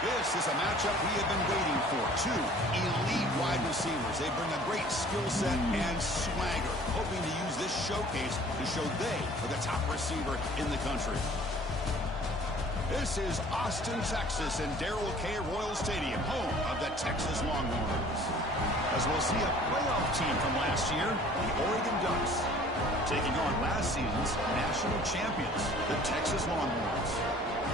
This is a matchup we have been waiting for. Two elite wide receivers. They bring a great skill set and swagger, hoping to use this showcase to show they are the top receiver in the country. This is Austin, Texas, and Darrell K. Royal Stadium, home of the Texas Longhorns. As we'll see a playoff team from last year, the Oregon Ducks, taking on last season's national champions, the Texas Longhorns.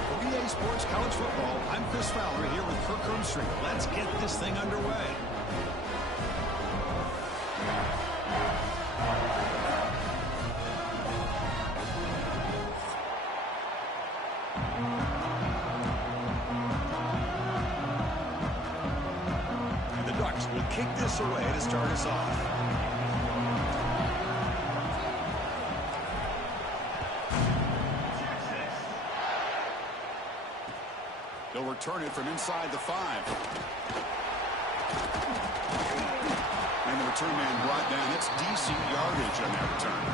For EA Sports College Football, I'm Chris Fowler here with Kirk Hermstreet. Let's get this thing underway. And the Ducks will kick this away to start us off. They'll return it from inside the 5. And the return man brought down. It's decent yardage on that return.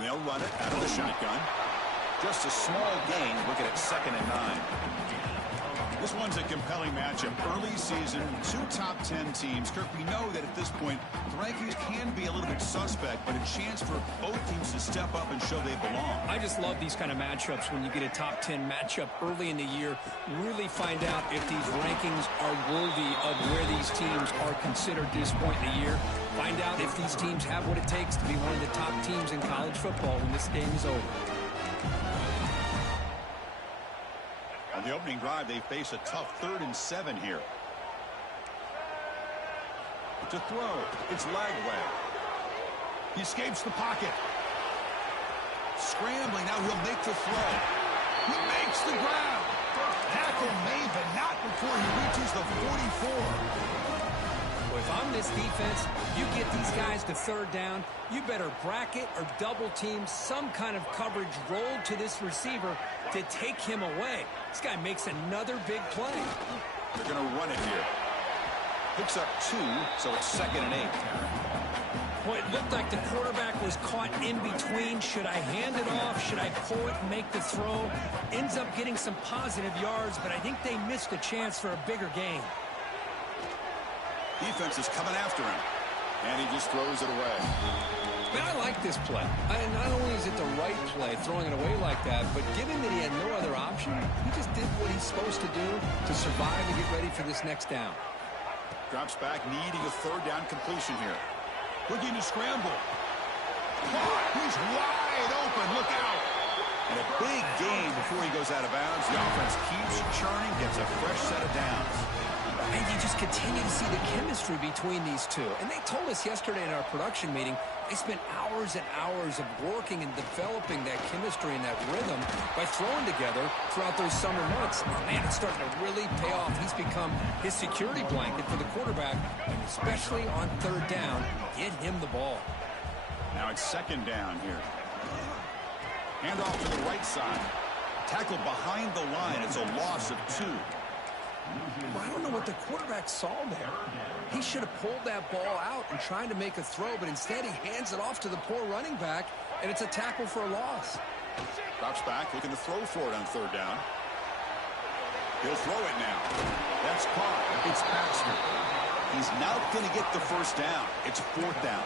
They'll run it out of the shotgun. Just a small gain. Look at it, 2nd and 9. This one's a compelling matchup. Early season, 2 top 10 teams. Kirk, we know that at this point, the rankings can be a little bit suspect, but a chance for both teams to step up and show they belong. I just love these kind of matchups when you get a top 10 matchup early in the year. Really find out if these rankings are worthy of where these teams are considered at this point in the year. Find out if these teams have what it takes to be one of the top teams in college football when this game is over. On the opening drive, they face a tough 3rd and 7 here. To throw, it's Lagway. He escapes the pocket. Scrambling, now he'll make the throw. He makes the grab. Tackle made, but not before he reaches the 44. Well, if I'm this defense, you get these guys to 3rd down, you better bracket or double team some kind of coverage rolled to this receiver to take him away. This guy makes another big play. They're going to run it here. Picks up 2, so it's 2nd and 8. Boy, it looked like the quarterback was caught in between. Should I hand it off? Should I pull it and make the throw? Ends up getting some positive yards, but I think they missed a chance for a bigger gain. Defense is coming after him, and he just throws it away. Man, I like this play. Not only is it the right play, throwing it away like that, but given that he had no other option, he just did what he's supposed to do to survive and get ready for this next down. Drops back, needing a 3rd down completion here. Looking to scramble. He's wide open. Look out. And a big gain before he goes out of bounds. The offense keeps churning, gets a fresh set of downs. And you just continue to see the chemistry between these two. And they told us yesterday in our production meeting, they spent hours and hours of working and developing that chemistry and that rhythm by throwing together throughout those summer months. Man, it's starting to really pay off. He's become his security blanket for the quarterback, and especially on third down, get him the ball. Now it's second down here. Hand off to the right side. Tackle behind the line. It's a loss of 2. I don't know what the quarterback saw there. He should have pulled that ball out and tried to make a throw, but instead he hands it off to the poor running back, and it's a tackle for a loss. Drops back, looking to throw for it on third down. He'll throw it now. That's caught. It's Baxter. He's not going to get the first down. It's fourth down.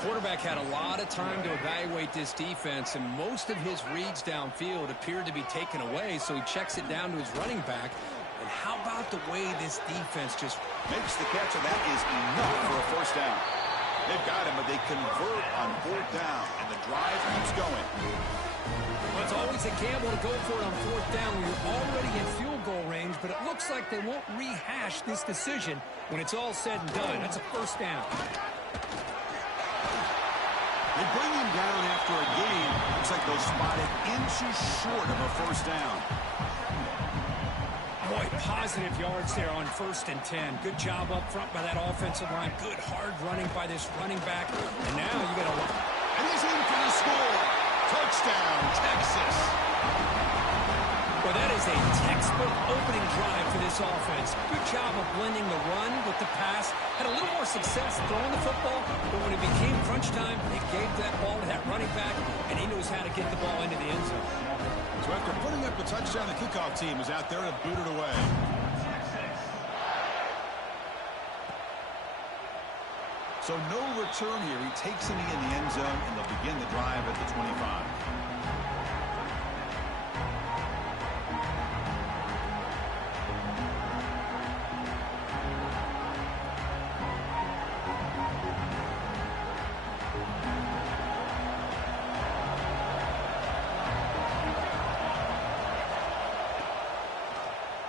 Quarterback had a lot of time to evaluate this defense, and most of his reads downfield appeared to be taken away, so he checks it down to his running back. And how about the way this defense just makes the catch, and that is enough for a first down. They've got him, but they convert on fourth down, and the drive keeps going. Well, it's always a gamble to go for it on fourth down when you're already in field goal range, but it looks like they won't rehash this decision when it's all said and done. That's a first down. They bring him down after a game. Looks like they'll spot it inches short of a first down. Boy, positive yards there on 1st and 10. Good job up front by that offensive line. Good hard running by this running back. And now you got to... And he's in for the score. Touchdown, Texas. Well, that is a textbook opening drive for this offense. Good job of blending the run with the pass. Had a little more success throwing the football, but when it became crunch time, they gave that ball to that running back, and he knows how to get the ball into the end zone. So after putting up the touchdown, the kickoff team is out there to boot it away. So no return here. He takes it in the end zone, and they'll begin the drive at the 25.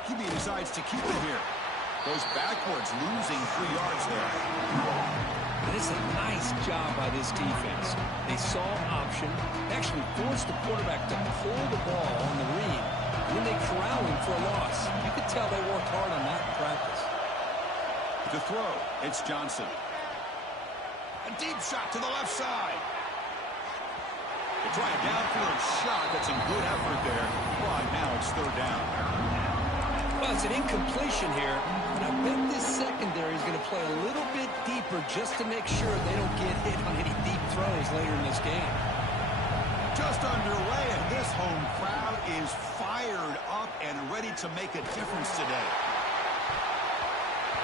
QB decides to keep it here. Goes backwards, losing 3 yards there. And it's a nice job by this defense. They saw option, actually forced the quarterback to pull the ball on the read, and then they corral him for a loss. You could tell they worked hard on that in practice. To throw, it's Johnson. A deep shot to the left side. They try a downfield shot. That's a good effort there. But now it's third down. Well, it's an incompletion here, and I bet this secondary is going to play a little bit deeper just to make sure they don't get hit on any deep throws later in this game. Just underway, and this home crowd is fired up and ready to make a difference today.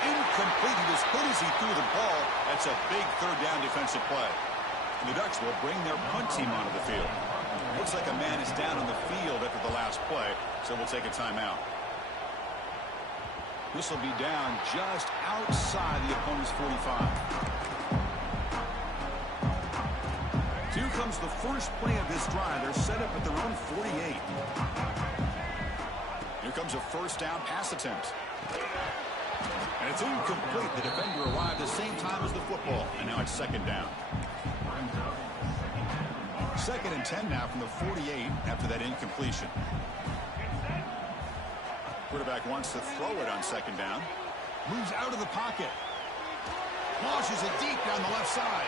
Incomplete. He was hit as he threw the ball. That's a big third down defensive play. And the Ducks will bring their punt team onto the field. Looks like a man is down on the field after the last play, so we'll take a timeout. This will be down just outside the opponent's 45. So here comes the first play of this drive. They're set up at their own 48. Here comes a first down pass attempt. And it's incomplete. The defender arrived the same time as the football. And now it's second down. 2nd and 10 now from the 48 after that incompletion. Quarterback wants to throw it on second down. Moves out of the pocket. Launches it deep down the left side.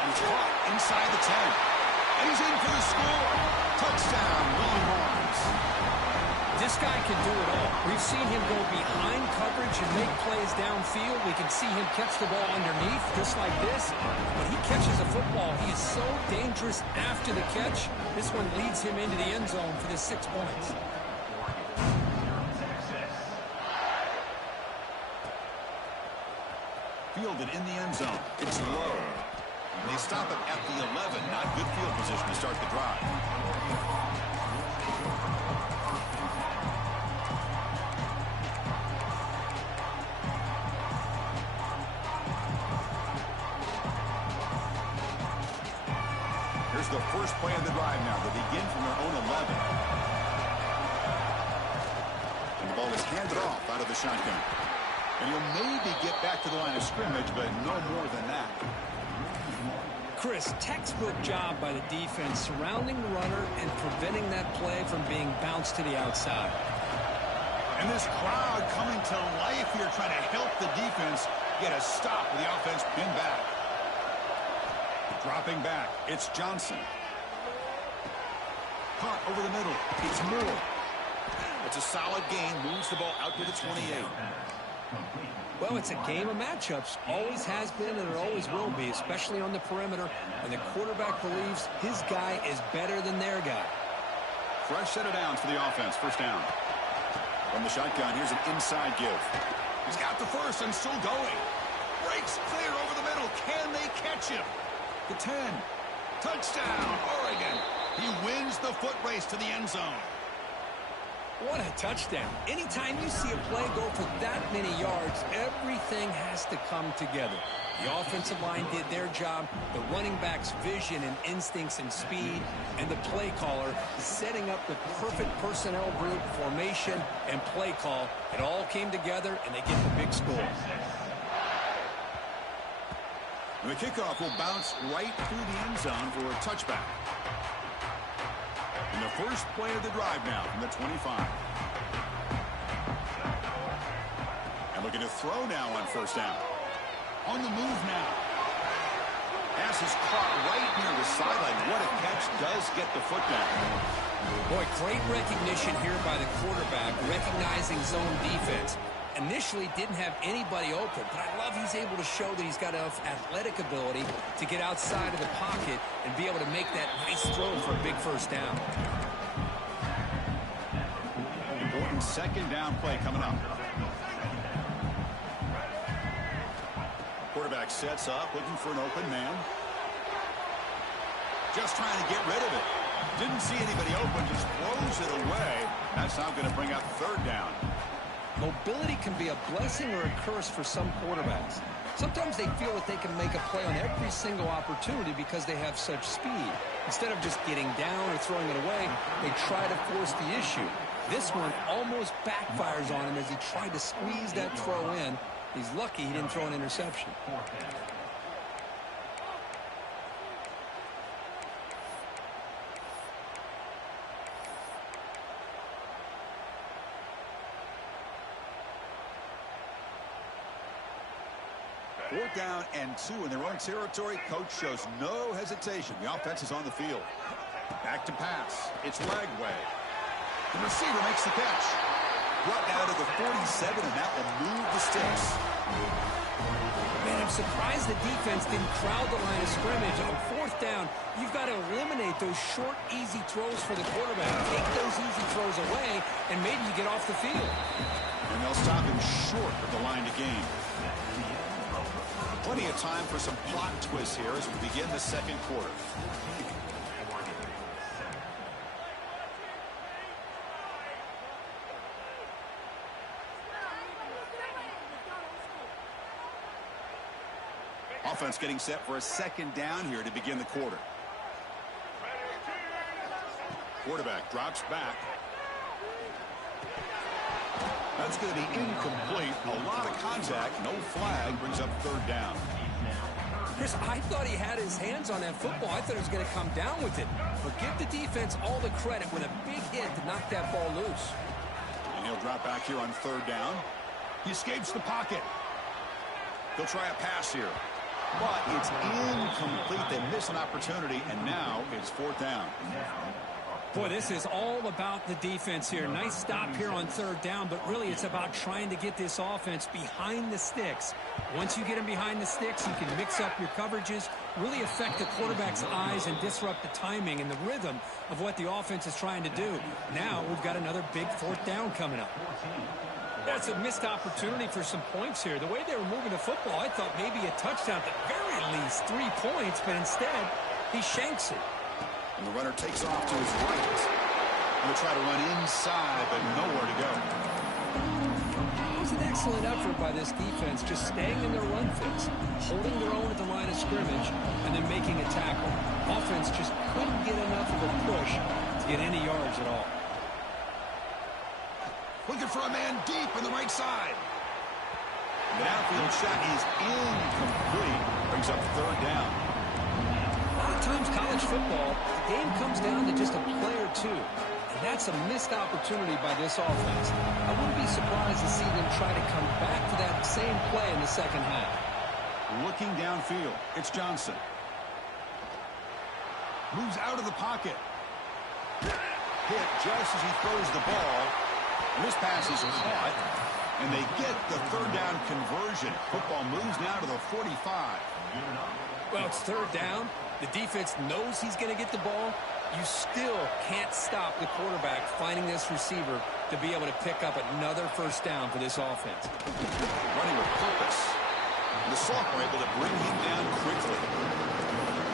And he's caught inside the 10. And he's in for the score. Touchdown, Longhorns. This guy can do it all. We've seen him go behind coverage and make plays downfield. We can see him catch the ball underneath, just like this. When he catches a football, he is so dangerous after the catch. This one leads him into the end zone for the 6 points. Fielded in the end zone. It's low. They stop it at the 11. Not good field position to start the drive. Here's the first play of the drive now. They begin from their own 11. And the ball just hand it off out of the shotgun. And he'll maybe get back to the line of scrimmage, but no more than that. Chris, textbook job by the defense surrounding the runner and preventing that play from being bounced to the outside. And this crowd coming to life here trying to help the defense get a stop with the offense pinned back. Dropping back, it's Johnson. Caught over the middle, it's Moore. It's a solid gain, moves the ball out to the 28. Well, it's a game of matchups. Always has been and it always will be, especially on the perimeter. And the quarterback believes his guy is better than their guy. Fresh set of downs for the offense. First down. From the shotgun, here's an inside give. He's got the first and still going. Breaks clear over the middle. Can they catch him? The 10. Touchdown, Oregon. He wins the foot race to the end zone. What a touchdown. Anytime you see a play go for that many yards, everything has to come together. The offensive line did their job, the running back's vision and instincts and speed, and the play caller setting up the perfect personnel group, formation, and play call. It all came together, and they get the big score. And the kickoff will bounce right through the end zone for a touchback. And the first play of the drive now from the 25. And looking to throw now on first down. On the move now. Pass is caught right near the sideline. What a catch, does get the foot down. Boy, great recognition here by the quarterback, recognizing zone defense. Initially didn't have anybody open, but I love he's able to show that he's got enough athletic ability to get outside of the pocket and be able to make that nice throw for a big first down. Important second down play coming up. Quarterback sets up, looking for an open man. Just trying to get rid of it. Didn't see anybody open, just throws it away. That's now going to bring up third down. Mobility can be a blessing or a curse for some quarterbacks. Sometimes they feel that they can make a play on every single opportunity because they have such speed. Instead of just getting down or throwing it away, they try to force the issue. This one almost backfires on him as he tried to squeeze that throw in. He's lucky he didn't throw an interception. Fourth down and 2 in their own territory. Coach shows no hesitation. The offense is on the field. Back to pass. It's Lagway. The receiver makes the catch. Brought down to the 47, and that will move the sticks. Man, I'm surprised the defense didn't crowd the line of scrimmage. On fourth down, you've got to eliminate those short, easy throws for the quarterback. Take those easy throws away, and maybe you get off the field. And they'll stop him short of the line to gain. Plenty of time for some plot twists here as we begin the second quarter. Offense getting set for a second down here to begin the quarter. Quarterback drops back. That's going to be incomplete. A lot of contact. No flag. Brings up third down. Chris, I thought he had his hands on that football. I thought he was going to come down with it. But give the defense all the credit with a big hit to knock that ball loose. And he'll drop back here on third down. He escapes the pocket. He'll try a pass here. But it's incomplete. They miss an opportunity, and now it's fourth down. Boy, this is all about the defense here. Nice stop here on third down, but really it's about trying to get this offense behind the sticks. Once you get them behind the sticks, you can mix up your coverages, really affect the quarterback's eyes and disrupt the timing and the rhythm of what the offense is trying to do. Now we've got another big fourth down coming up. That's a missed opportunity for some points here. The way they were moving the football, I thought maybe a touchdown, at the very least 3 points, but instead he shanks it. And the runner takes off to his right. He'll try to run inside, but nowhere to go. It was an excellent effort by this defense, just staying in their run fits, holding their own at the line of scrimmage, and then making a tackle. Offense just couldn't get enough of a push to get any yards at all. Looking for a man deep on the right side. The downfield shot is incomplete. Brings up third down. A lot of times college football, the game comes down to just a play or two. And that's a missed opportunity by this offense. I wouldn't be surprised to see them try to come back to that same play in the second half. Looking downfield, it's Johnson. Moves out of the pocket. Hit just as he throws the ball. And this pass is caught. And they get the third down conversion. Football moves now to the 45. Well, it's third down. The defense knows he's going to get the ball. You still can't stop the quarterback finding this receiver to be able to pick up another first down for this offense. Running with purpose. The sophomore able to bring him down quickly.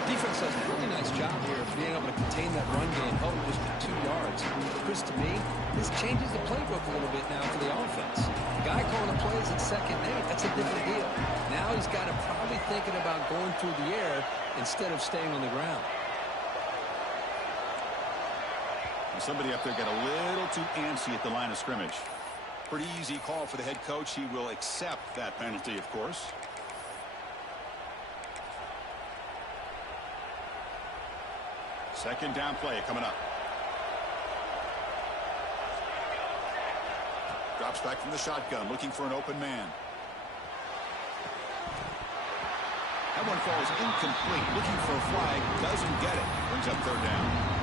Defense does a really nice job here of being able to contain that run game, held just to 2 yards. Chris, to me, this changes the playbook a little bit now for the offense. The guy calling the plays at 2nd and 8, that's a different deal. Now he's got to probably thinking about going through the air instead of staying on the ground. Somebody up there got a little too antsy at the line of scrimmage. Pretty easy call for the head coach. He will accept that penalty, of course. Second down play coming up. Drops back from the shotgun, looking for an open man. That one falls incomplete. Looking for a flag, doesn't get it. Brings up third down.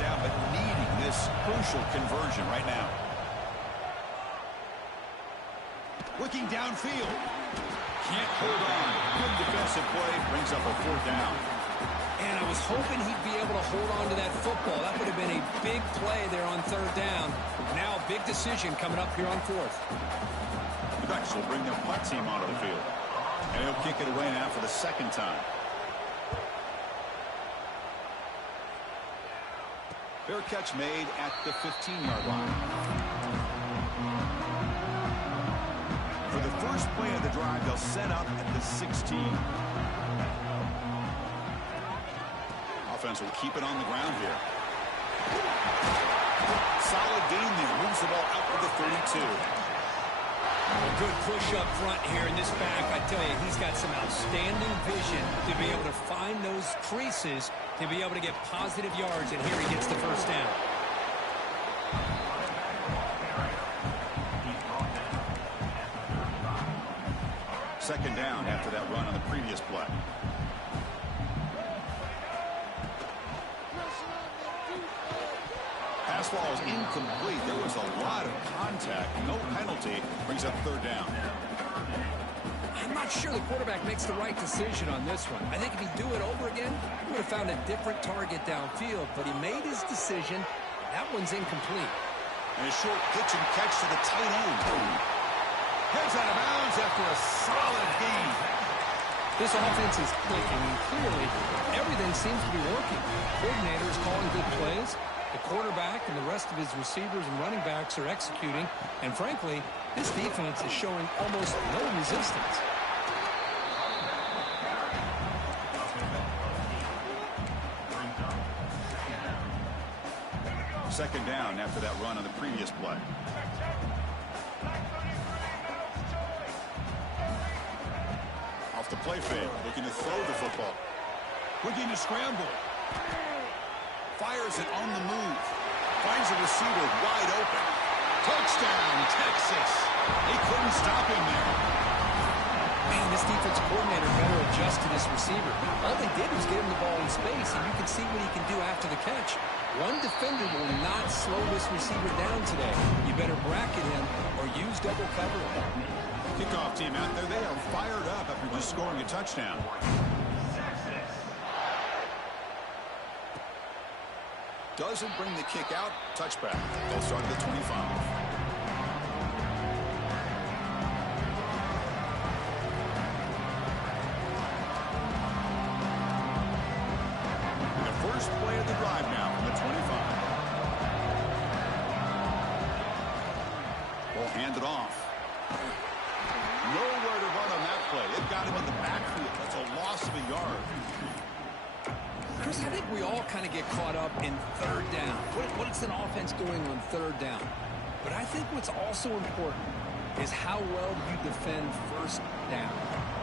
Down, but needing this crucial conversion right now. Looking downfield. Can't hold on. Good defensive play. Brings up a fourth down. And I was hoping he'd be able to hold on to that football. That would have been a big play there on third down. Now a big decision coming up here on fourth. The Ducks will bring their punt team onto the field. And he'll kick it away now for the second time. Fair catch made at the 15-yard line. For the first play of the drive, they'll set up at the 16. Offense will keep it on the ground here. Solid gain there. Moves the ball out to the 32. A good push up front here in this back. I tell you, he's got some outstanding vision to be able to find those creases, to be able to get positive yards, and here he gets the first down. Second down after that run on the previous play. Pass ball is incomplete. There was a lot of contact. No penalty. Brings up third down. I'm not sure the quarterback makes the right decision on this one. I think if he'd do it over again, he would have found a different target downfield. But he made his decision. That one's incomplete. And a short pitch and catch to the tight end. Heads out of bounds after a solid gain. This offense is clicking, and clearly everything seems to be working. The coordinator is calling good plays. The quarterback and the rest of his receivers and running backs are executing. And frankly, this defense is showing almost no resistance. Second down after that run on the previous play. Off the play fake, looking to throw the football. Looking to scramble. Fires it on the move. Finds a receiver wide open. Touchdown, Texas. They couldn't stop him there. Man, this defense coordinator better adjust to this receiver. All they did was get him the ball in space, and you can see what he can do after the catch. One defender will not slow this receiver down today. You better bracket him or use double coverage. Kickoff team out there, they are fired up after just scoring a touchdown. Doesn't bring the kick out. Touchback. They'll start at the 25. First play of the drive now from the 25. Ball handed off. Nowhere to run on that play. They've got him in the backfield. That's a loss of a yard. Chris, I think we all kind of get caught up in third down. What's an offense doing on third down? But I think what's also important is how well you defend first down.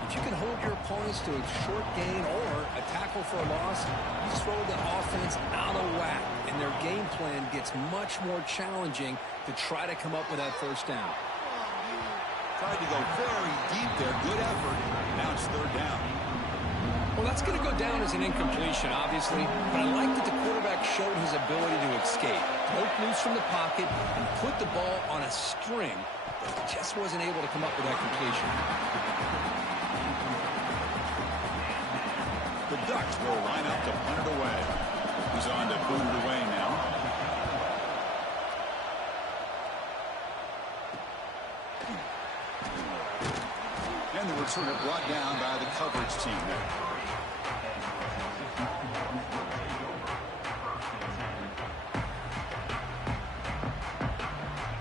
If you can hold your opponents to a short gain or a tackle for a loss, you throw the offense out of whack, and their game plan gets much more challenging to try to come up with that first down. Tried to go very deep there. Good effort. Now it's third down. Well, that's going to go down as an incompletion, obviously, but I like that the quarterback showed his ability to escape, broke loose from the pocket, and put the ball on a string, but just wasn't able to come up with that completion. The Ducks will line up to punt it away. He's on to boot it away now. And the returner brought down by the coverage team there.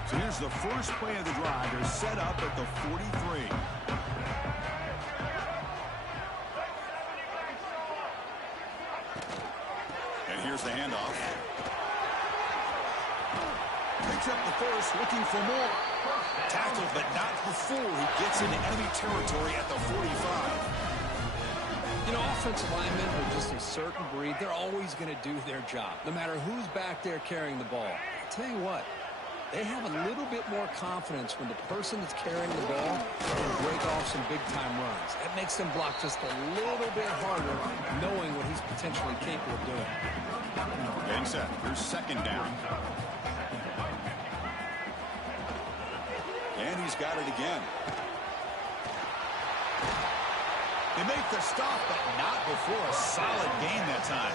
So here's the first play of the drive. They're set up at the 43. And here's the handoff. Picks up the first, looking for more. Tackled, but not before he gets into enemy territory at the 45. You know, offensive linemen are just a certain breed. They're always going to do their job, no matter who's back there carrying the ball. I'll tell you what, they have a little bit more confidence when the person that's carrying the ball can break off some big-time runs. That makes them block just a little bit harder, knowing what he's potentially capable of doing. Getting set. Here's second down. And he's got it again. They make the stop, but not before a solid gain that time.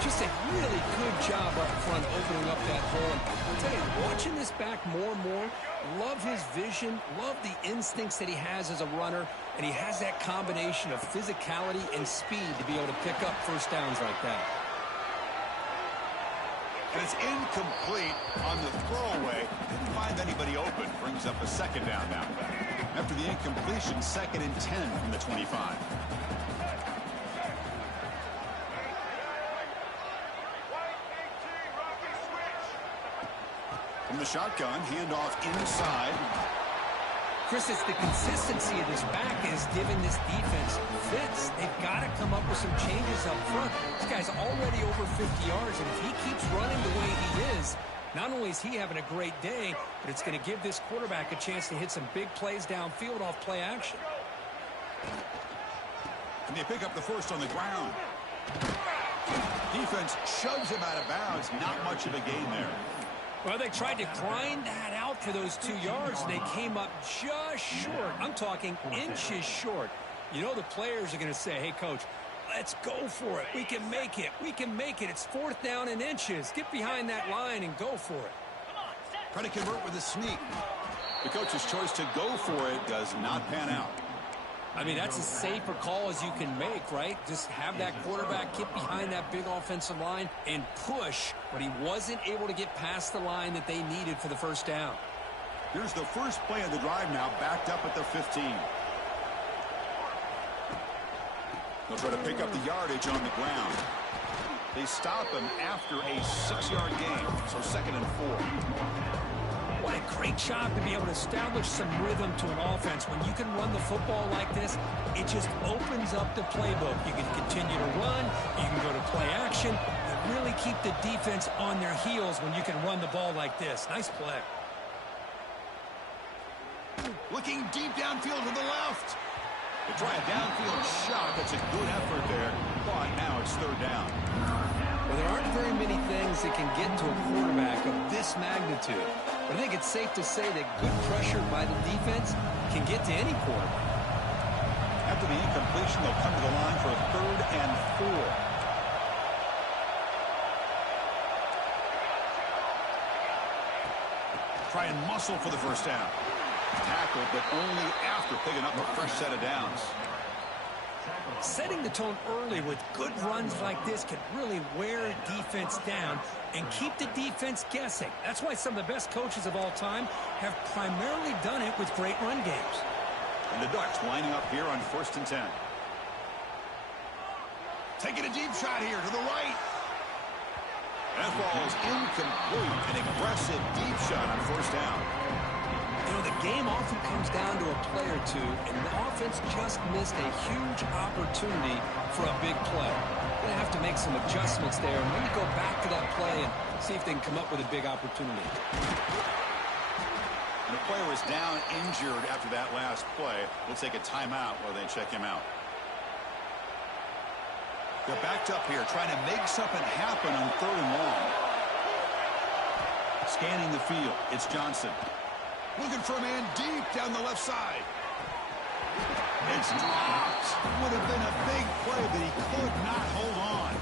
Just a really good job up front opening up that hole. And I'll tell you, watching this back more and more, love his vision, love the instincts that he has as a runner, and he has that combination of physicality and speed to be able to pick up first downs like that. And it's incomplete on the throwaway. Didn't find anybody open. Brings up a second down now. After the incompletion, 2nd and 10 from the 25. From the shotgun, handoff inside. Chris, it's the consistency of this back is giving this defense fits. They've got to come up with some changes up front. This guy's already over 50 yards, and if he keeps running the way he is, not only is he having a great day, but it's going to give this quarterback a chance to hit some big plays downfield off play action. And they pick up the first on the ground. Defense shoves him out of bounds. Not much of a gain there. Well, they tried to grind that out for those 2 yards, and they came up just short. I'm talking inches short. You know the players are going to say, hey, Coach, let's go for it. We can make it. We can make it. It's 4th down and inches. Get behind that line and go for it. Try to convert with a sneak. The coach's choice to go for it does not pan out. I mean, that's as safe a call as you can make, right? Just have that quarterback get behind that big offensive line and push, but he wasn't able to get past the line that they needed for the first down. Here's the first play of the drive now, backed up at the 15. They'll try to pick up the yardage on the ground. They stop him after a 6-yard gain, so 2nd and 4. What a great job to be able to establish some rhythm to an offense. When you can run the football like this, it just opens up the playbook. You can continue to run. You can go to play action. You really keep the defense on their heels when you can run the ball like this. Nice play. Looking deep downfield to the left. They try a downfield shot. That's a good effort there. But now it's 3rd down. Well, there aren't very many things that can get to a quarterback of this magnitude. But I think it's safe to say that good pressure by the defense can get to any quarterback. After the incompletion, they'll come to the line for a 3rd and 4. Try and muscle for the first down. Tackled, but only after picking up a fresh set of downs. Setting the tone early with good runs like this can really wear defense down and keep the defense guessing. That's why some of the best coaches of all time have primarily done it with great run games. And the Ducks lining up here on 1st and 10. Taking a deep shot here to the right. That ball is incomplete. An aggressive deep shot on 1st down. You know, the game often comes down to a play or two, and the offense just missed a huge opportunity for a big play. Going to have to make some adjustments there and maybe go back to that play and see if they can come up with a big opportunity. And the player is down injured after that last play. We'll take a timeout while they check him out. They're backed up here trying to make something happen on 3rd and long. Scanning the field, it's Johnson. Looking for a man deep down the left side. It's dropped. Would have been a big play, but he could not hold on.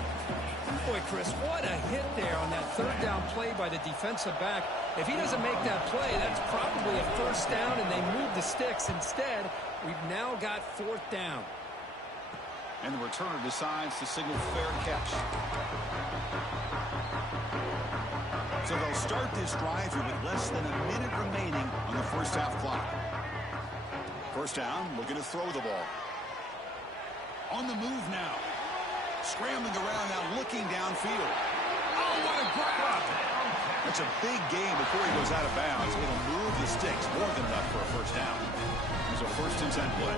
Boy, Chris, what a hit there on that 3rd down play by the defensive back. If he doesn't make that play, that's probably a 1st down, and they move the sticks. Instead, we've now got 4th down. And the returner decides to signal fair catch. So they'll start this drive here with less than a minute remaining on the 1st half clock. 1st down, looking to throw the ball. On the move now. Scrambling around now, looking downfield. Oh, what a grab! That's a big gain before he goes out of bounds. It'll move the sticks, more than enough for a 1st down. Here's a 1st and 10 play.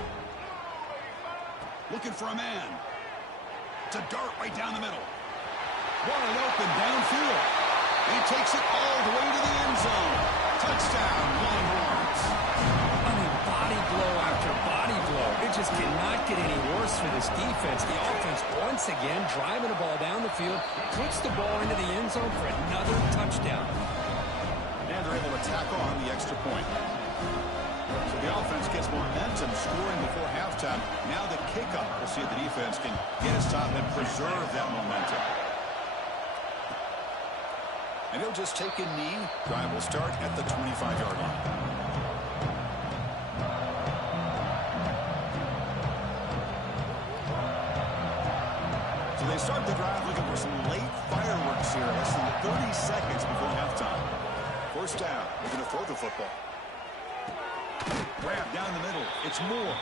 Looking for a man. It's a dart right down the middle. Wide open downfield. And he takes it all the way to the end zone. Touchdown, Longhorns. I mean, body blow after body blow. It just cannot get any worse for this defense. The offense, once again, driving the ball down the field, puts the ball into the end zone for another touchdown. And they're able to tack on the extra point. So the offense gets momentum, scoring before halftime. Now the kickoff. We'll see if the defense can get a stop and preserve that momentum. And he'll just take a knee. Drive will start at the 25-yard line. So they start the drive looking for some late fireworks here. Less than 30 seconds before halftime. 1st down. They're going to throw the football. Grab down the middle. It's Moore.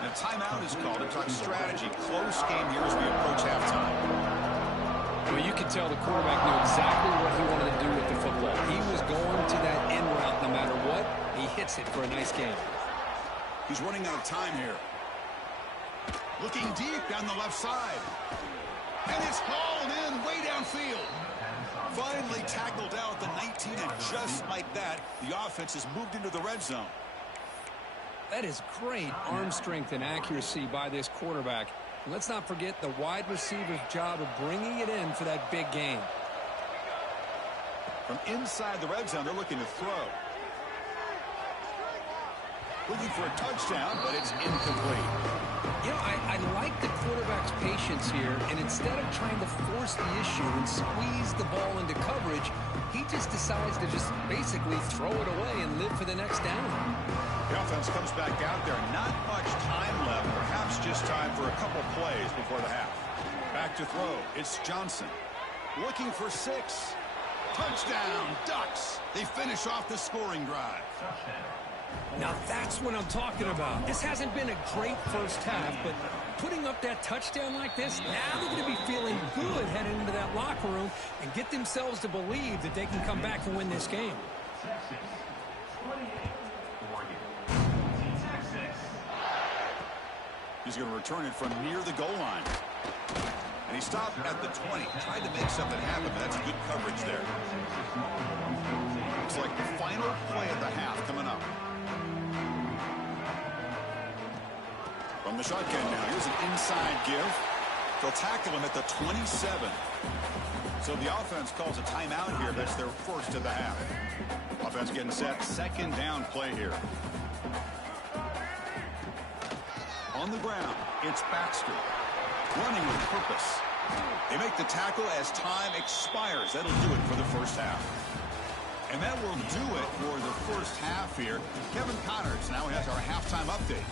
And a timeout is called to talk strategy. Close game here as we approach halftime. Well, you could tell the quarterback knew exactly what he wanted to do with the football. He was going to that end route no matter what. He hits it for a nice gain. He's running out of time here. Looking deep down the left side. And it's hauled in way downfield. Finally tackled out at the 19, and just like that, the offense has moved into the red zone. That is great arm strength and accuracy by this quarterback. And let's not forget the wide receiver's job of bringing it in for that big game. From inside the red zone, they're looking to throw. Looking for a touchdown, but it's incomplete. You know, I like the quarterback's patience here, and instead of trying to force the issue and squeeze the ball into coverage, he just decides to just basically throw it away and live for the next down. The offense comes back out there. Not much time left. Perhaps just time for a couple plays before the half. Back to throw. It's Johnson. Looking for 6. Touchdown, Ducks. They finish off the scoring drive. Now that's what I'm talking about. This hasn't been a great first half, but putting up that touchdown like this, now they're going to be feeling good heading into that locker room and get themselves to believe that they can come back and win this game. He's going to return it from near the goal line. And he stopped at the 20. Tried to make something happen, but that's good coverage there. Looks like the final play of the half coming up. From the shotgun now, here's an inside give. They'll tackle him at the 27. So the offense calls a timeout here. That's their first of the half. Offense getting set. 2nd down play here. On the ground, it's Baxter. Running with purpose. They make the tackle as time expires. That'll do it for the first half. And that will do it for the first half here. Kevin Connors now has our halftime update.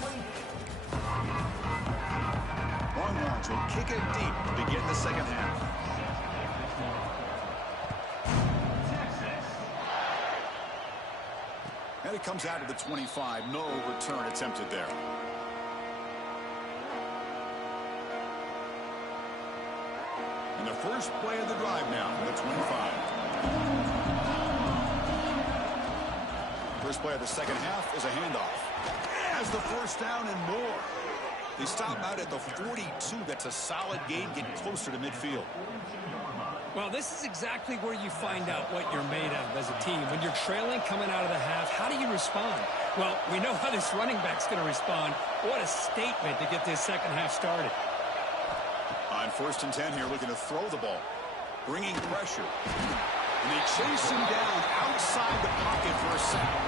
Longhorns will kick it deep to begin the second half. And it comes out to the 25. No return attempted there. And the first play of the drive now for the 25. First play of the second half is a handoff. Has the first down and more. They stop out at the 42. That's a solid gain, getting closer to midfield. Well, this is exactly where you find out what you're made of as a team. When you're trailing coming out of the half, how do you respond? Well, we know how this running back's going to respond. What a statement to get this second half started. On 1st and 10 here, looking to throw the ball. Bringing pressure. And they chase him down outside the pocket for a sack.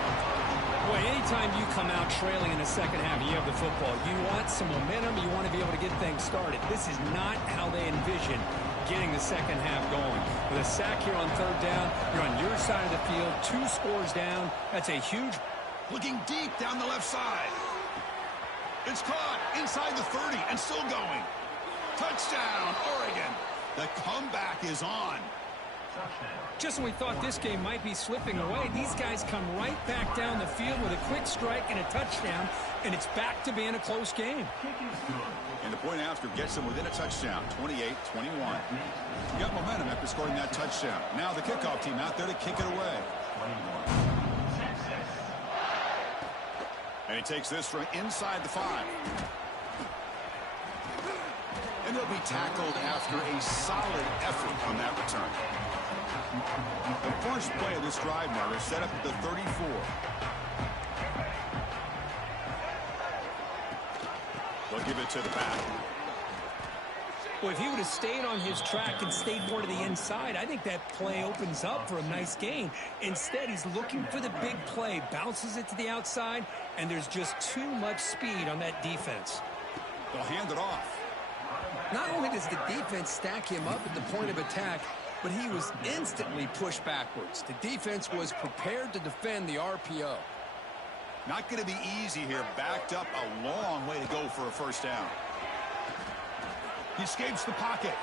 Boy, anytime you come out trailing in the second half, you have the football. You want some momentum. You want to be able to get things started. This is not how they envision getting the second half going. With a sack here on 3rd down, you're on your side of the field, 2 scores down. That's a huge... Looking deep down the left side. It's caught inside the 30 and still going. Touchdown, Oregon. The comeback is on. Just when we thought this game might be slipping away, these guys come right back down the field with a quick strike and a touchdown, and it's back to being a close game. And the point after gets them within a touchdown, 28-21. Got momentum after scoring that touchdown. Now the kickoff team out there to kick it away. And he takes this from inside the 5. And he'll be tackled after a solid effort on that return. The first play of this drive now is set up at the 34. They'll give it to the back. Well, if he would have stayed on his track and stayed more to the inside, I think that play opens up for a nice gain. Instead, he's looking for the big play, bounces it to the outside, and there's just too much speed on that defense. They'll hand it off. Not only does the defense stack him up at the point of attack, but he was instantly pushed backwards. The defense was prepared to defend the RPO. Not going to be easy here. Backed up a long way to go for a first down. He escapes the pocket.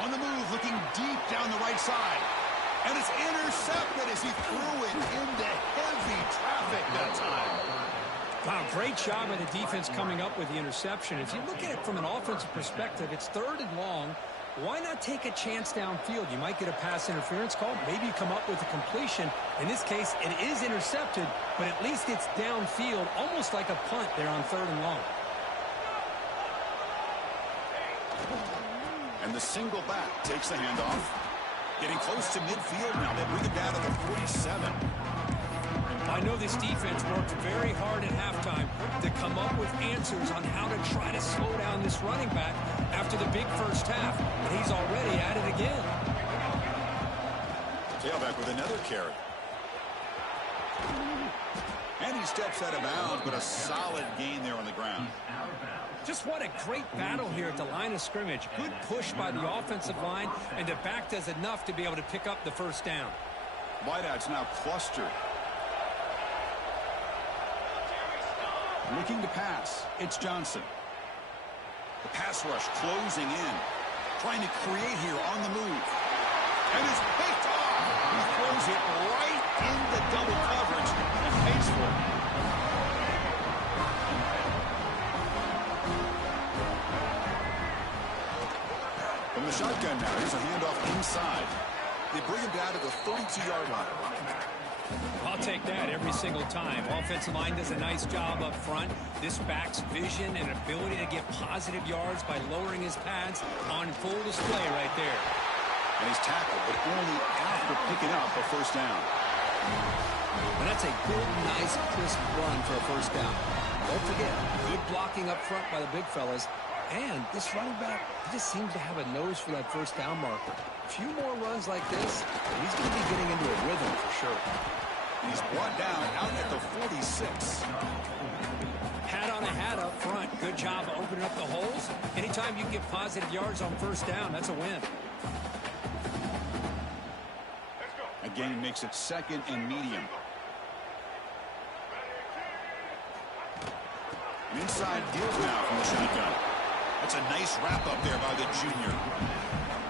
On the move, looking deep down the right side. And it's intercepted as he threw it into heavy traffic that time. Wow, great job of the defense coming up with the interception. If you look at it from an offensive perspective, it's 3rd and long. Why not take a chance downfield? You might get a pass interference call. Maybe you come up with a completion. In this case, it is intercepted, but at least it's downfield, almost like a punt there on 3rd and long. And the single back takes the handoff. Getting close to midfield now. They bring it down to the 47. I know this defense worked very hard at halftime to come up with answers on how to try to slow down this running back after the big first half, and he's already at it again. Tailback with another carry. And he steps out of bounds, but a solid gain there on the ground. Just what a great battle here at the line of scrimmage. Good push by the offensive line, and the back does enough to be able to pick up the first down. Wideouts now clustered. Looking to pass. It's Johnson. The pass rush closing in. Trying to create here on the move. And it's picked off. He throws it right into double coverage and pays for it. From the shotgun now, here's a handoff inside. They bring him down to the 32-yard line. I'll take that every single time. Offensive line does a nice job up front. This back's vision and ability to get positive yards by lowering his pads on full display right there. And he's tackled, but only after picking up a first down. And that's a good, nice, crisp run for a first down. Don't forget, good blocking up front by the big fellas. And this running back just seems to have a nose for that first down marker. A few more runs like this, and he's going to be getting into a rhythm for sure. And he's brought down out at the 46. Hat on a hat up front. Good job of opening up the holes. Anytime you get positive yards on first down, that's a win. Again, makes it 2nd and medium. An inside give now from the shotgun. That's a nice wrap up there by the junior.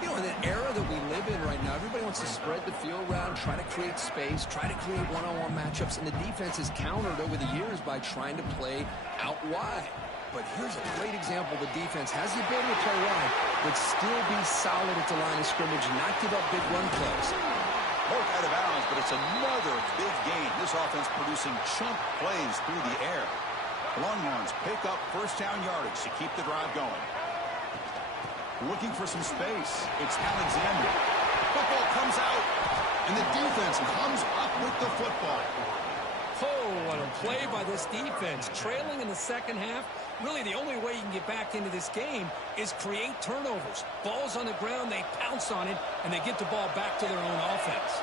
You know, in an era that we live in right now, everybody wants to spread the field around, try to create space, try to create one-on-one matchups, and the defense is countered over the years by trying to play out wide. But here's a great example. The defense has the ability to play wide, but still be solid at the line of scrimmage and not give up big run plays. Mark out of bounds, but it's another big gain. This offense producing chunk plays through the air. The Longhorns pick up first down yardage to keep the drive going. Looking for some space. It's Alexander. Football comes out, and the defense comes up with the football. Oh, what a play by this defense. Trailing in the second half. Really, the only way you can get back into this game is create turnovers. Ball's on the ground, they pounce on it, and they get the ball back to their own offense.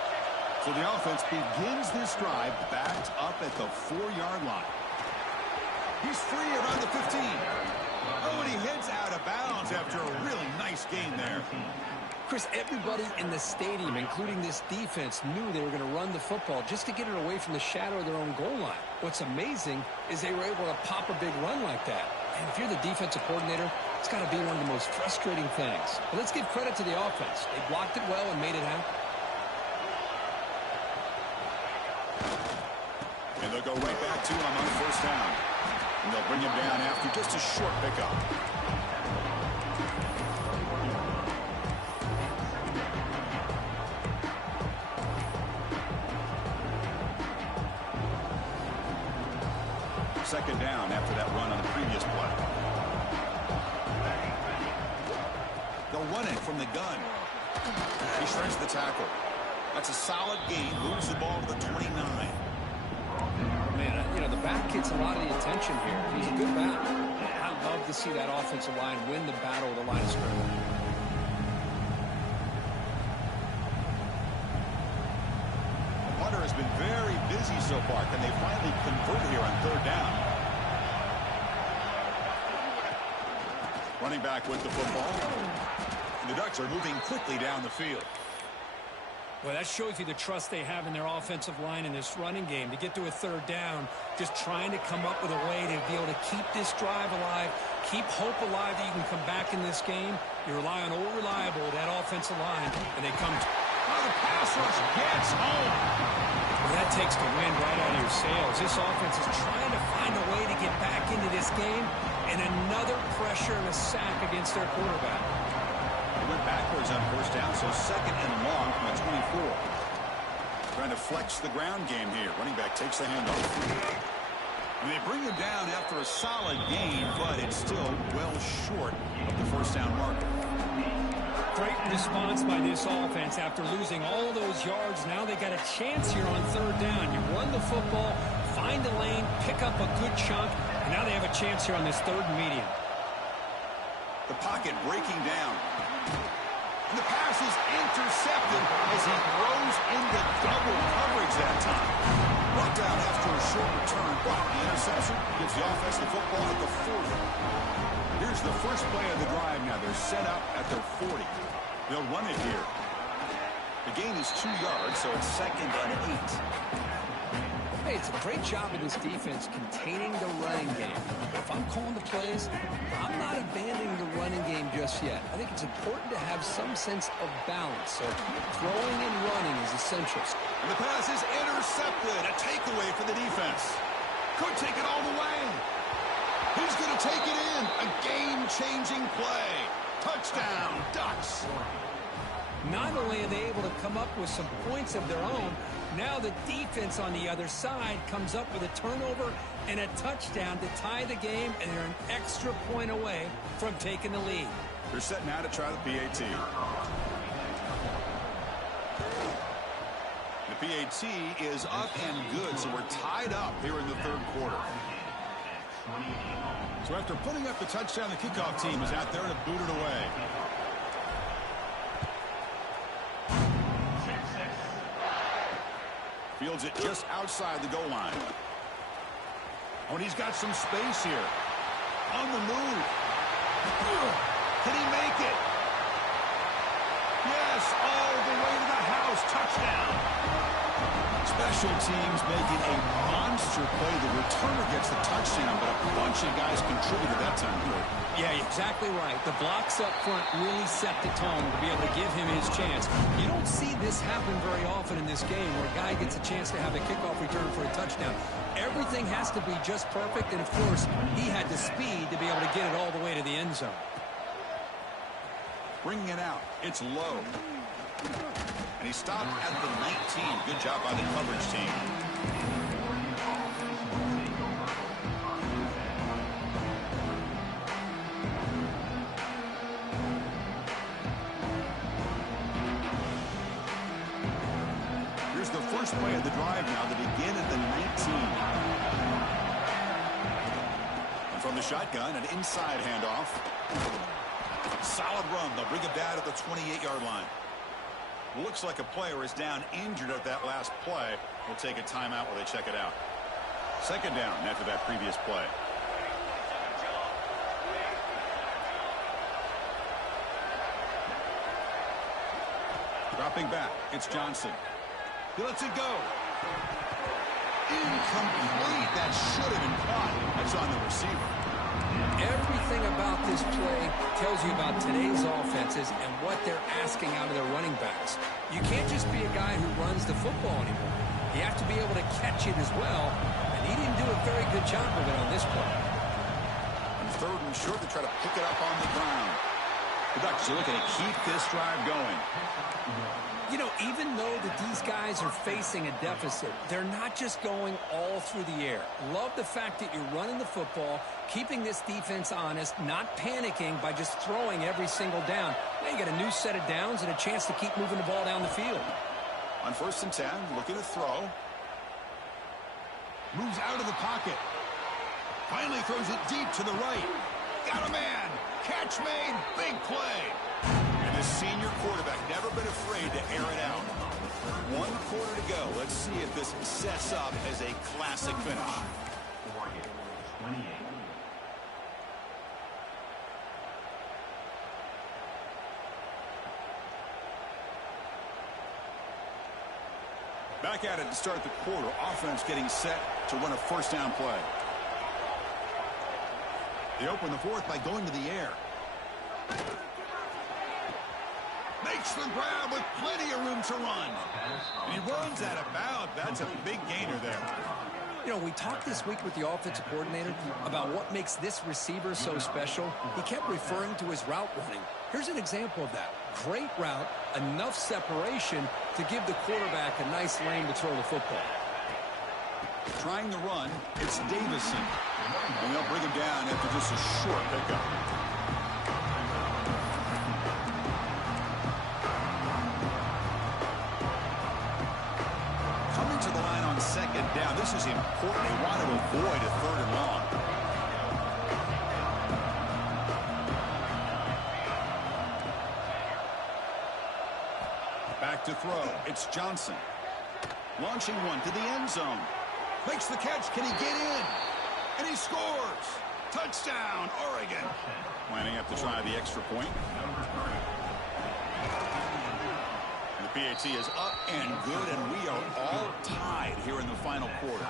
So the offense begins this drive backed up at the 4-yard line. He's free around the 15. Oh, and he heads out of bounds after a really nice gain there. Chris, everybody in the stadium, including this defense, knew they were going to run the football just to get it away from the shadow of their own goal line. What's amazing is they were able to pop a big run like that. And if you're the defensive coordinator, it's got to be one of the most frustrating things. But let's give credit to the offense. They blocked it well and made it happen. And they'll go right back to him on first down. And they'll bring him down after just a short pickup. Second down after that run on the previous play. They'll run it from the gun. He shreds the tackle. That's a solid gain. Moves the ball to the 29. Man, you know, the back gets a lot of the attention here. He's a good back. I love to see that offensive line win the battle of the line of scrimmage. Hunter has been very busy so far. Can they finally convert here on third down? Running back with the football. The Ducks are moving quickly down the field. Well, that shows you the trust they have in their offensive line in this running game. To get to a third down, just trying to come up with a way to be able to keep this drive alive, keep hope alive that you can come back in this game. You rely on old reliable, that offensive line, and they come to... Oh, the pass rush gets home. Well, that takes the wind right out of your sails. This offense is trying to find a way to get back into this game, and another pressure and a sack against their quarterback. They went backwards on first down, so second and long from the 24. Trying to flex the ground game here. Running back takes the handoff. And they bring him down after a solid gain, but it's still well short of the first down marker. Great response by this offense after losing all those yards. Now they got a chance here on third down. You run the football, find the lane, pick up a good chunk, and now they have a chance here on this third and medium. The pocket breaking down. And the pass is intercepted as he throws into double coverage that time. Brought down after a short return, but the interception gives the offense the football at the 40. Here's the first play of the drive now. They're set up at their 40. They'll run it here. The gain is 2 yards, so it's second and 8. Hey, it's a great job of this defense containing the running game. If I'm calling the plays, I'm not abandoning the running game just yet. I think it's important to have some sense of balance. So throwing and running is essential. And the pass is intercepted. A takeaway for the defense. Could take it all the way. He's going to take it in. A game-changing play. Touchdown, Ducks. Not only are they able to come up with some points of their own, now the defense on the other side comes up with a turnover and a touchdown to tie the game, and they're an extra point away from taking the lead. They're set now to try the PAT. The PAT is up and good, so we're tied up here in the third quarter. So after putting up the touchdown, the kickoff team is out there to boot it away. Fields it just outside the goal line. Oh, and he's got some space here. On the move. Can he make it? Yes, all the way to the house. Touchdown. special teams making a monster play. The returner gets the touchdown, but a bunch of guys contributed that time. Yeah, exactly right. The blocks up front really set the tone to be able to give him his chance. You don't see this happen very often in this game where a guy gets a chance to have a kickoff return for a touchdown. Everything has to be just perfect, and of course, he had the speed to be able to get it all the way to the end zone. Bringing it out. It's low. And he stopped at the 19. Good job by the coverage team. Here's the first play of the drive now to begin at the 19. And from the shotgun, an inside handoff. Solid run. They'll bring it down at the 28-yard line. Looks like a player is down injured at that last play. We'll take a timeout while they check it out. Second down after that previous play. Dropping back. It's Johnson. He lets it go. Incomplete. That should have been caught. That's on the receiver. Everything about this play tells you about today's offenses and what they're asking out of their running backs. You can't just be a guy who runs the football anymore. You have to be able to catch it as well, and he didn't do a very good job of it on this play. On third and short, they try to pick it up on the ground. The Ducks are looking to keep this drive going. You know, even though that these guys are facing a deficit, they're not just going all through the air. Love the fact that you're running the football, keeping this defense honest, not panicking by just throwing every single down. Now you got a new set of downs and a chance to keep moving the ball down the field. On 1st and 10, looking to throw. Moves out of the pocket. Finally throws it deep to the right. Got a man. Catch made. Big play. And the senior quarterback never been afraid to air it out. 1 quarter to go. Let's see if this sets up as a classic finish. Back at it to start the quarter. Offense getting set to run a first down play. They open the fourth by going to the air. Makes the grab with plenty of room to run. And he runs out of bounds. That's a big gainer there. You know, we talked this week with the offensive coordinator about what makes this receiver so special. He kept referring to his route running. Here's an example of that. Great route, enough separation to give the quarterback a nice lane to throw the football. Trying the run, it's Davison. And they'll bring him down after just a short pickup. Coming to the line on second down. This is important. They want to avoid a third and long. Back to throw. It's Johnson. Launching one to the end zone. Makes the catch. Can he get in? And he scores. Touchdown, Oregon. Lining up to try the extra point. And the PAT is up and good, and we are all tied here in the final quarter.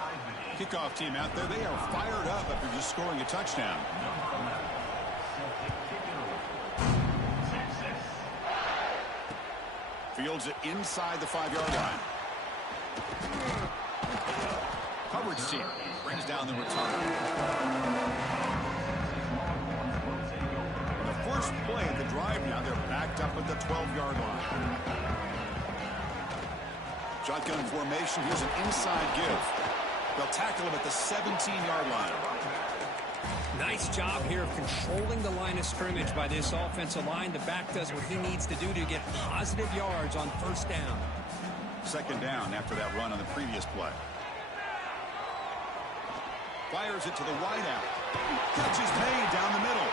Kickoff team out there, they are fired up after just scoring a touchdown. Fields it inside the 5-yard line. Coverage team brings down the return. The first play of the drive now, they're backed up at the 12-yard line. Shotgun formation. Here's an inside give. They'll tackle him at the 17-yard line. Nice job here of controlling the line of scrimmage by this offensive line. The back does what he needs to do to get positive yards on first down. Second down after that run on the previous play. Fires it to the wideout. Catch is made down the middle.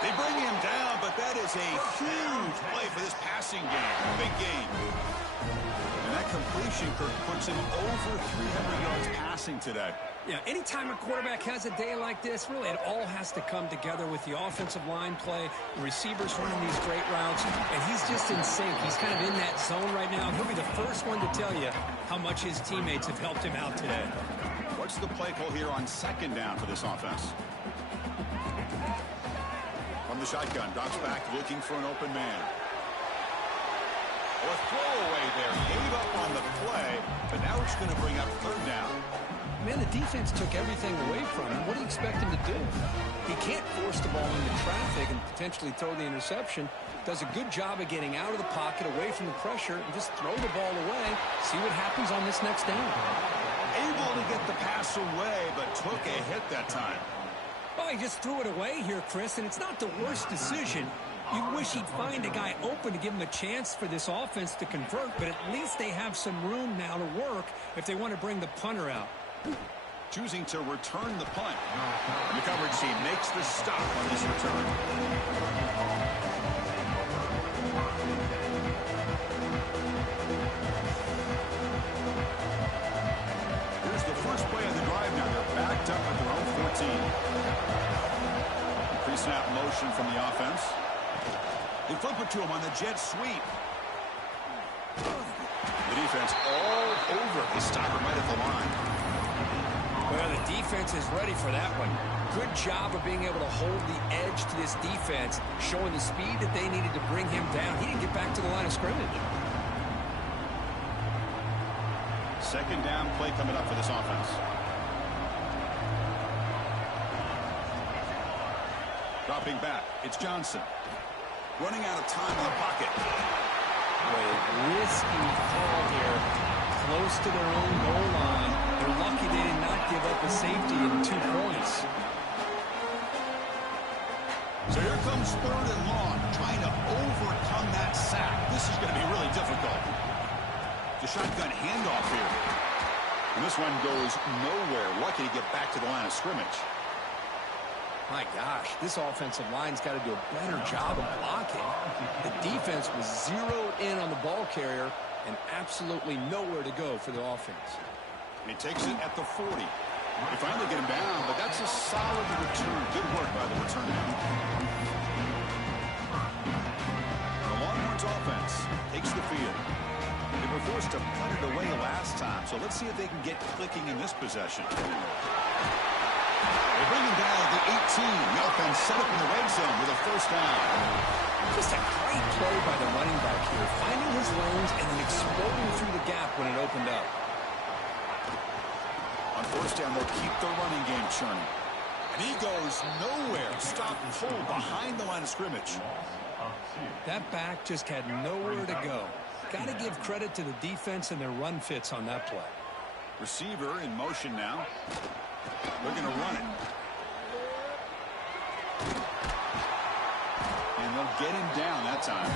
They bring him down, but that is a huge play for this passing game. Big game. And that completion, Kirk, puts him over 300 yards passing today. Yeah, anytime a quarterback has a day like this, really it all has to come together with the offensive line play, the receivers running these great routes, and he's just in sync. He's kind of in that zone right now. He'll be the first one to tell you how much his teammates have helped him out today. What's the play call here on second down for this offense? From the shotgun, drops back looking for an open man. A throwaway there. Gave up on the play, but now it's going to bring up third down. Man, the defense took everything away from him. What do you expect him to do? He can't force the ball into traffic and potentially throw the interception. Does a good job of getting out of the pocket, away from the pressure, and just throw the ball away. See what happens on this next down. Able to get the pass away, but took a hit that time. Well, he just threw it away here, Chris, and it's not the worst decision. You wish he'd find a guy open to give him a chance for this offense to convert, but at least they have some room now to work if they want to bring the punter out. Choosing to return the punt. And the coverage team makes the stop on this return. Here's the first play of the drive now. They're backed up at their own 14. Pre-snap motion from the offense. They flip it to him on the jet sweep. The defense all over the stopper right at the line. Well, the defense is ready for that one. Good job of being able to hold the edge to this defense, showing the speed that they needed to bring him down. He didn't get back to the line of scrimmage. Second down play coming up for this offense. Dropping back, it's Johnson. Running out of time in the pocket. A risky call here, close to their own goal line. They're lucky they did not give up a safety in 2 points. So here comes third and long, trying to overcome that sack. This is going to be really difficult. The shotgun handoff here. And this one goes nowhere. Lucky to get back to the line of scrimmage. My gosh, this offensive line's got to do a better job of blocking. The defense was zeroed in on the ball carrier and absolutely nowhere to go for the offense. He takes it at the 40. They finally get him down, but that's a solid return. Good work by the return man. The Longhorns offense takes the field. They were forced to punt it away last time, so let's see if they can get clicking in this possession. They bring him down at the 18. The offense set up in the red zone with a first down. Just a great play by the running back here, finding his lanes and then exploding through the gap when it opened up. On first down, they'll keep their running game churning. And he goes nowhere. Stop full behind the line of scrimmage. That back just had nowhere to go. Got to give credit to the defense and their run fits on that play. Receiver in motion now. They're going to run it. And they'll get him down that time.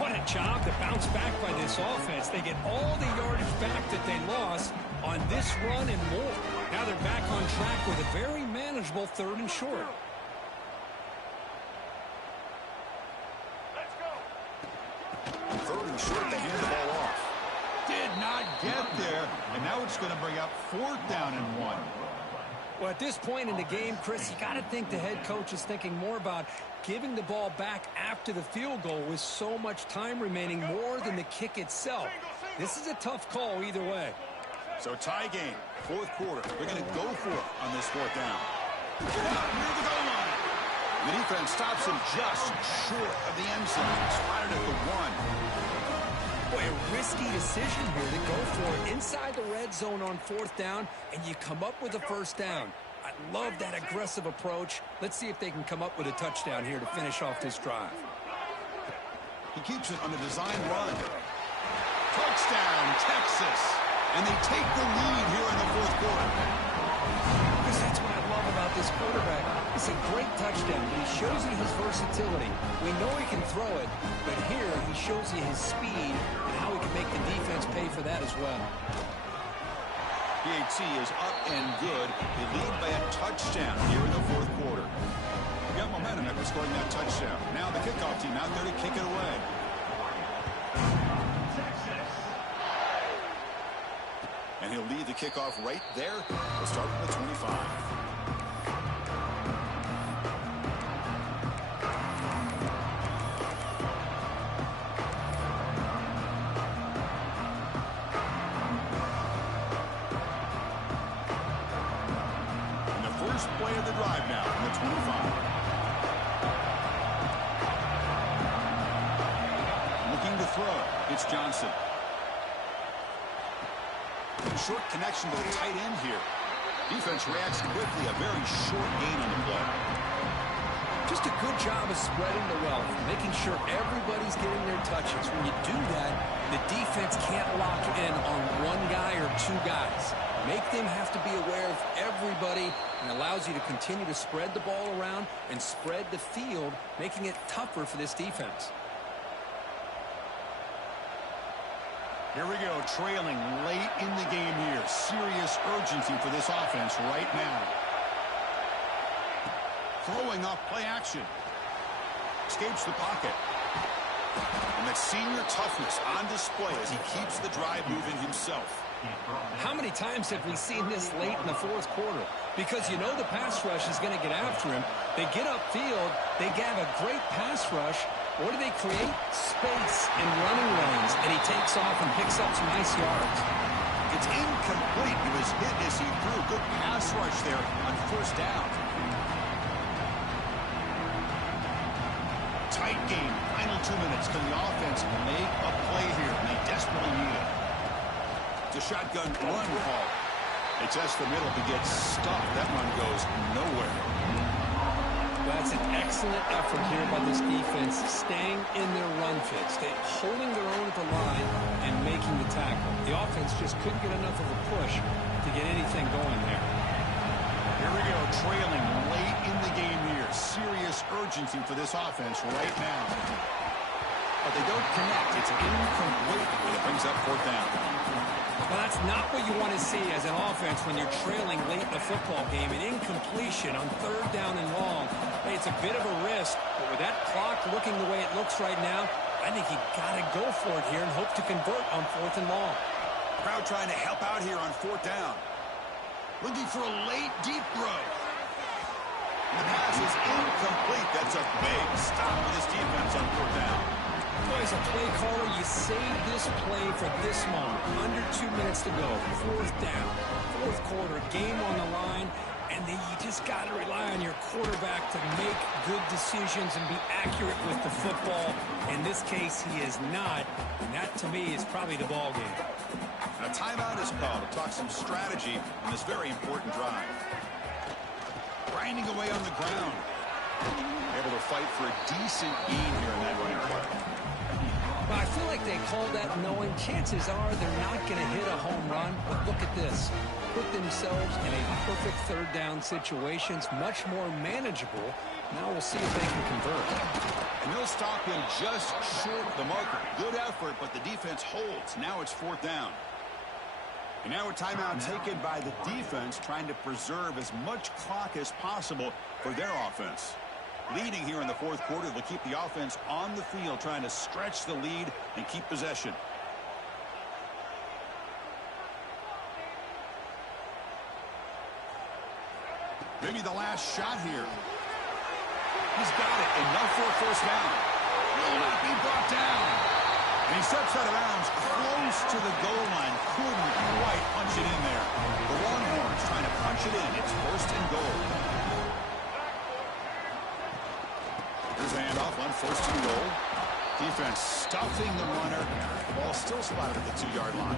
What a job to bounce back by this offense. They get all the yardage back that they lost on this run and more. Now they're back on track with a very manageable third and short. Third and short, they hand the ball off. Did not get there, and now it's going to bring up fourth down and 1. Well, at this point in the game, Chris, you got to think the head coach is thinking more about giving the ball back after the field goal with so much time remaining more than the kick itself. This is a tough call either way. So tie game, fourth quarter. They're going to go for it on this fourth down. Get out near the goal line. The defense stops him just short of the end zone. Spotted at the 1. Boy, a risky decision here to go for it inside the red zone on fourth down, and you come up with a first down. I love that aggressive approach. Let's see if they can come up with a touchdown here to finish off this drive. He keeps it on a design run. Touchdown, Texas. And they take the lead here in the fourth quarter. Because that's what I love about this quarterback. It's a great touchdown, but he shows you his versatility. We know he can throw it, but here he shows you his speed and how he can make the defense pay for that as well. PAT is up and good. They lead by a touchdown here in the fourth quarter. They got momentum after scoring that touchdown. Now the kickoff team out there to kick it away. And he'll lead the kickoff right there. We'll start from the 25. First play of the drive now from the 25. Looking to throw. It's Johnson. Short connection to the tight end here. Defense reacts quickly. A very short gain on the play. Just a good job of spreading the wealth, making sure everybody's getting their touches. When you do that, the defense can't lock in on one guy or two guys. Make them have to be aware of everybody, and allows you to continue to spread the ball around and spread the field, making it tougher for this defense. Here we go, trailing late in the game here. Serious urgency for this offense right now. Throwing off play action. Escapes the pocket. And that senior toughness on display as he keeps the drive moving himself. How many times have we seen this late in the fourth quarter? Because you know the pass rush is going to get after him. They get upfield. They have a great pass rush. What do they create? Space and running lanes. And he takes off and picks up some nice yards. It's incomplete. He was hit as he threw. Good pass rush there on first down. Tight game. Final 2 minutes. Can the offense make a play here? And they desperately need it. It's a shotgun run call. They test the middle to get stuffed. That run goes nowhere. That's an excellent effort here by this defense, staying in their run fit, holding their own at the line and making the tackle. The offense just couldn't get enough of a push to get anything going there. Here we go, trailing late in the game here. Serious urgency for this offense right now. But they don't connect. It's incomplete. And it brings up fourth down. Well, that's not what you want to see as an offense when you're trailing late in the football game. An incompletion on third down and long. Hey, it's a bit of a risk, but with that clock looking the way it looks right now, I think you got to go for it here and hope to convert on fourth and long. Crowd trying to help out here on fourth down. Looking for a late, deep throw. And the pass is incomplete. That's a big stop for this defense on fourth down. Well, as a play caller, you save this play for this moment. Under 2 minutes to go. Fourth down. Fourth quarter. Game on the line. And then you just got to rely on your quarterback to make good decisions and be accurate with the football. In this case, he is not. And that, to me, is probably the ball game. A timeout is called to talk some strategy in this very important drive. Grinding away on the ground. Able to fight for a decent gain here in that running play. Well, I feel like they called that knowing chances are they're not going to hit a home run. But look at this. Put themselves in a perfect third down situation. It's much more manageable. Now we'll see if they can convert. And they'll stop him just short of the marker. Good effort, but the defense holds. Now it's fourth down. And now a timeout taken by the defense, trying to preserve as much clock as possible for their offense. Leading here in the fourth quarter, they'll keep the offense on the field, trying to stretch the lead and keep possession. Maybe the last shot here. He's got it. Enough for a first down. Will not be brought down. And he steps out of bounds close to the goal line. Couldn't quite punch it in there. The Longhorns trying to punch it in. It's first and goal. Here's a handoff on first and goal. Defense stuffing the runner. Ball still spotted at the 2-yard line.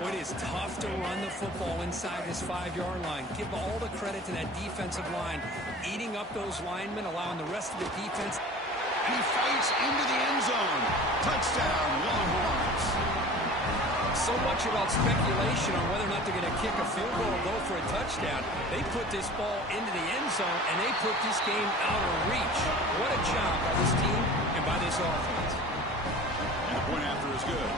It is tough to run the football inside this 5-yard line. Give all the credit to that defensive line. Eating up those linemen, allowing the rest of the defense. And he fights into the end zone. Touchdown, Longhorns. So much about speculation on whether or not they're going to kick a field goal or go for a touchdown. They put this ball into the end zone, and they put this game out of reach. What a job by this team and by this offense. And the point after is good.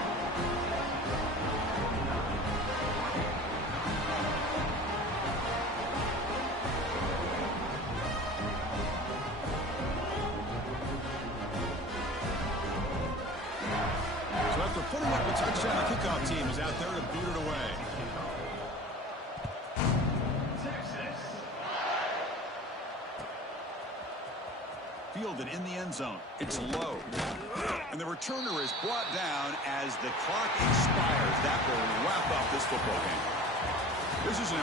After putting up a Touchdown kickoff team is out there to boot it away. Fielded in the end zone. It's low. And the returner is brought down as the clock expires. That will wrap up this football game. This is an